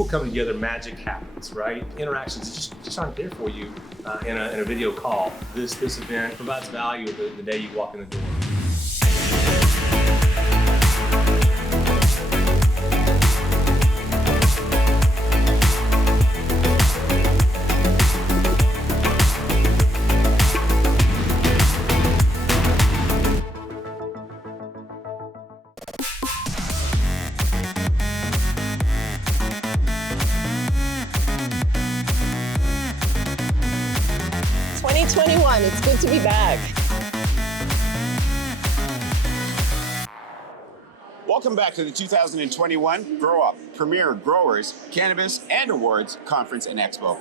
people come together, magic happens, right? Interactions just aren't there for you in a video call. This event provides value the day you walk in the door. It's good to be back. Welcome back to the 2021 Grow Up Premier Growers Cannabis and Awards Conference and Expo.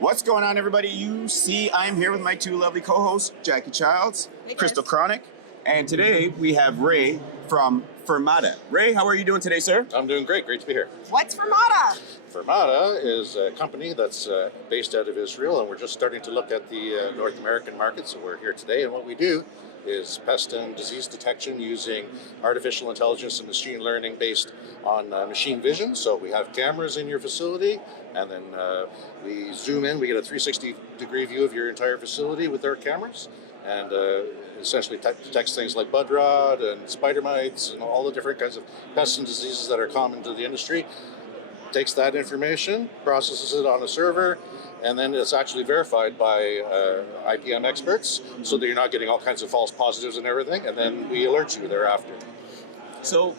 What's going on, everybody? You see I'm here with my two lovely co-hosts, Jackie Childs, Crystal Chronic, and today we have Ray from Fermata. Ray, how are you doing today, sir? I'm doing great. Great to be here. What's Fermata? Fermata is a company that's based out of Israel, and we're just starting to look at the North American market. So we're here today, and what we do is pest and disease detection using artificial intelligence and machine learning based on machine vision. So we have cameras in your facility, and then we zoom in. We get a 360-degree view of your entire facility with our cameras, and essentially detects things like bud rot and spider mites and all the different kinds of pests and diseases that are common to the industry. Takes that information, processes it on a server, and then it's actually verified by IPM experts so that you're not getting all kinds of false positives and everything, and then we alert you thereafter. So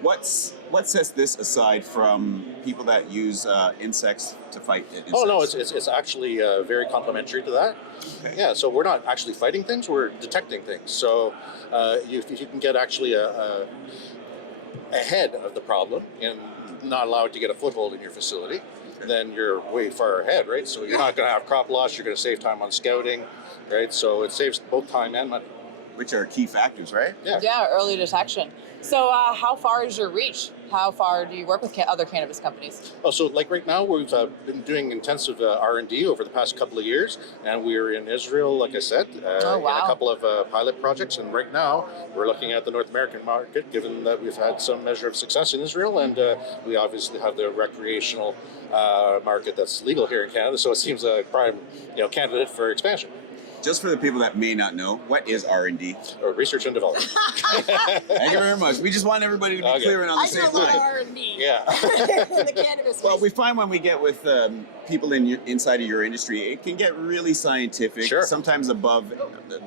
what sets this aside from people that use insects to fight insects? Oh no, it's actually very complementary to that. Okay. Yeah, so we're not actually fighting things, we're detecting things. So if you can get actually ahead of the problem and not allowed to get a foothold in your facility, then you're way far ahead, right? So you're not going to have crop loss, you're going to save time on scouting, right? So it saves both time and money. Which are key factors, right? Yeah, early detection. So how far is your reach? How far do you work with other cannabis companies? Oh, so like right now we've been doing intensive R&D over the past couple of years, and we're in Israel, like I said, in a couple of pilot projects, and right now we're looking at the North American market, given that we've had some measure of success in Israel, and we obviously have the recreational market that's legal here in Canada, so it seems a prime candidate for expansion. Just for the people that may not know, what is R&D? Or research and development. Thank you very much. We just want everybody to be clear and on the same page. I know a lot of R&D. Yeah. In the cannabis space. Well, we find when we get with people inside of your industry, it can get really scientific, sometimes above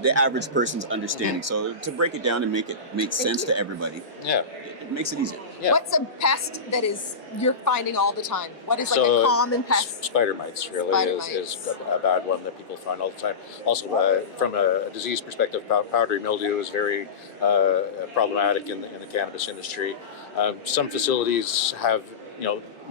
the average person's understanding. So to break it down and make it make sense to everybody, it makes it easier. Yeah. What's a pest that you're finding all the time? What is like a common pest? Spider mites really is a bad one that people find all the time. Also, from a disease perspective, powdery mildew is very problematic in the cannabis industry. Some facilities have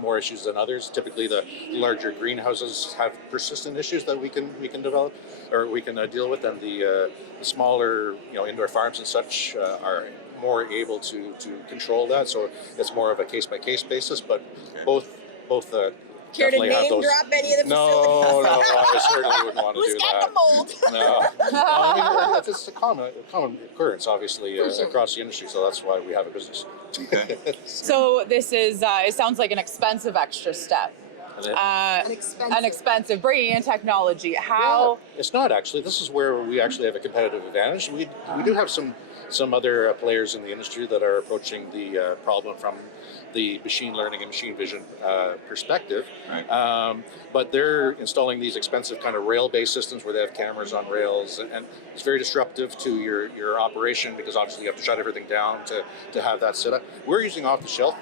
more issues than others. Typically, the larger greenhouses have persistent issues that we can develop or we can deal with, and the smaller indoor farms and such are more able to control that. So it's more of a case by case basis, but both care to name drop any of the facilities? No, I certainly wouldn't want to do that. Who's got the mold? No, I mean, it's a common occurrence, obviously, across the industry, so that's why we have a business. Okay. So this is, it sounds like an expensive extra step. An expensive, bringing in technology. How? Yeah, it's not actually. This is where we actually have a competitive advantage. We do have some other players in the industry that are approaching the problem from the machine learning and machine vision perspective. Right. But they're installing these expensive kind of rail-based systems where they have cameras on rails, and it's very disruptive to your operation because obviously you have to shut everything down to have that set up. We're using off-the-shelf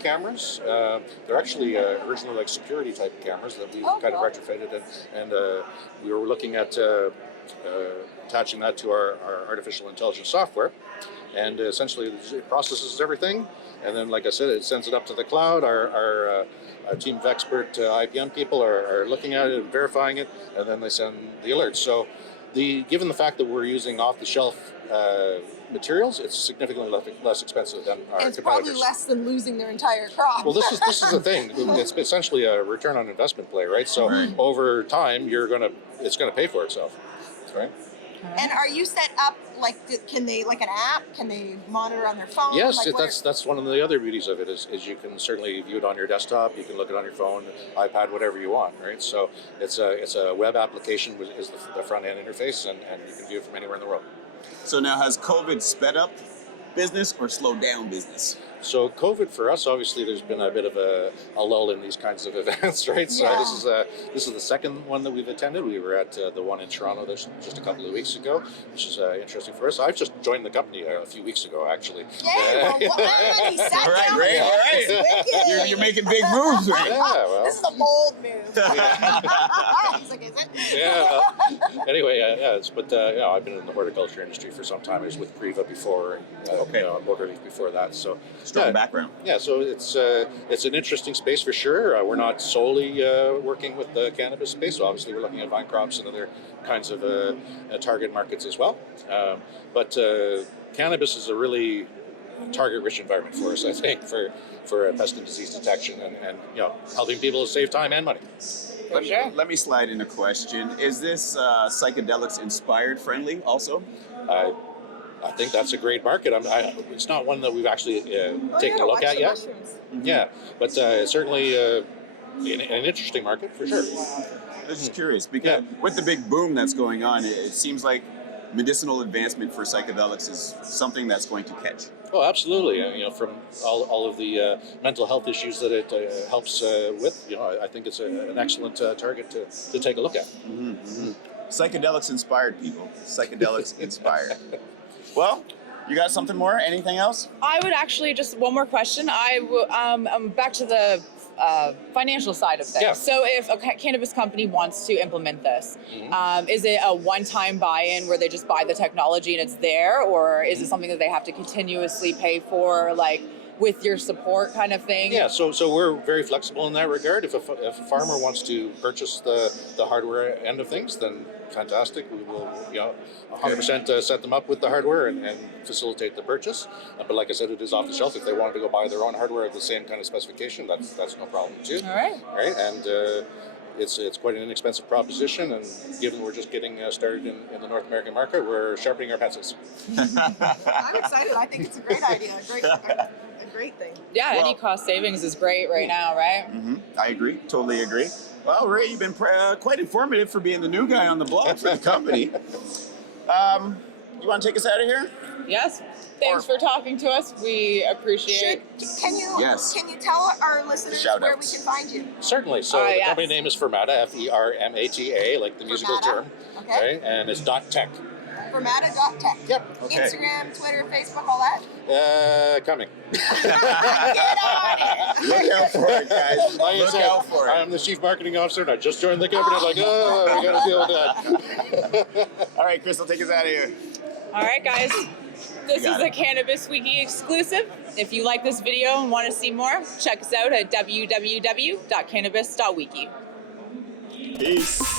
cameras. They're actually originally like security type cameras that we've kind of retrofitted, and we were looking at attaching that to our artificial intelligence software, and essentially it processes everything, and then, like I said, it sends it up to the cloud. Our team of expert IPM people are looking at it and verifying it, and then they send the alerts. So given the fact that we're using off-the-shelf materials, it's significantly less expensive than our competitors. It's probably less than losing their entire crop. Well, this is the thing. It's essentially a return on investment play, right? So over time, it's gonna pay for itself, right? And are you set up like, can they, like an app? Can they monitor on their phone? Yes, Like, that's one of the other beauties of it is you can certainly view it on your desktop. You can look it on your phone, iPad, whatever you want, right? So it's a web application which is the front end interface, and you can view it from anywhere in the world. So now, has COVID sped up business or slowed down business? So COVID for us, obviously, there's been a bit of a lull in these kinds of events, right? So Yeah. this is the second one that we've attended. We were at the one in Toronto just a couple of weeks ago, which is interesting for us. I've just joined the company a few weeks ago, actually. Yay, well, he sat All right, down Ray, and all right. wicked. You're making big moves, right? Yeah, well, This is a bold move. Yeah. He's like, is it? yeah. Anyway, I've been in the horticulture industry for some time. I was with Priva before, Motor Leaf before that. So Strong background. Yeah, so it's an interesting space for sure. We're not solely working with the cannabis space. So obviously, we're looking at vine crops and other kinds of target markets as well. But cannabis is a really target-rich environment for us, I think, for pest and disease detection and helping people save time and money. Let me slide in a question. Is this psychedelics inspired friendly also? I think that's a great market. It's not one that we've actually taken a look at yet. Mm-hmm. Yeah, but certainly an interesting market for sure. I'm just curious because with the big boom that's going on, it seems like medicinal advancement for psychedelics is something that's going to catch. Oh, absolutely. From all of the mental health issues that it helps with, I think it's an excellent target to take a look at. Mm-hmm. Mm-hmm. Psychedelics inspired, people. Psychedelics inspired. Well, you got something more? Anything else? I would actually just one more question. I'm back to the financial side of things. Yeah. So if a cannabis company wants to implement this, is it a one-time buy-in where they just buy the technology and it's there, or is it something that they have to continuously pay for, like with your support kind of thing? Yeah, so we're very flexible in that regard. If a farmer wants to purchase the hardware end of things, then fantastic. We will 100% set them up with the hardware and facilitate the purchase. But like I said, it is off the shelf. If they wanted to go buy their own hardware of the same kind of specification, that's no problem too. All right. Right, and it's quite an inexpensive proposition, and given we're just getting started in the North American market, we're sharpening our pencils. I'm excited. I think it's a great idea. A great thing. Yeah, Well- any cost savings is great right now, right? Mm-hmm. I agree. Totally agree. Well, Ray, you've been quite informative for being the new guy on the block for the company. You want to take us out of here? Yes. Thanks for talking to us. We appreciate it. Can you Yes. tell our listeners Shout where we outs. can find you? Certainly. So the company name is Fermata, Fermata, like the musical Fermata. term, Okay. right? And it's .tech. Fermata.tech. Yep. Okay. Instagram, Twitter, Facebook, all that. Coming. Get on it. Look out for it, guys. Like I Look said, out for it. I'm the chief marketing officer, and I just joined the company. I'm like, I gotta deal with that. All right, Crystal, take us out of here. All right, guys. This got is a it. Cannabis Wiki exclusive. If you like this video and want to see more, check us out at www.cannabis.wiki. Peace.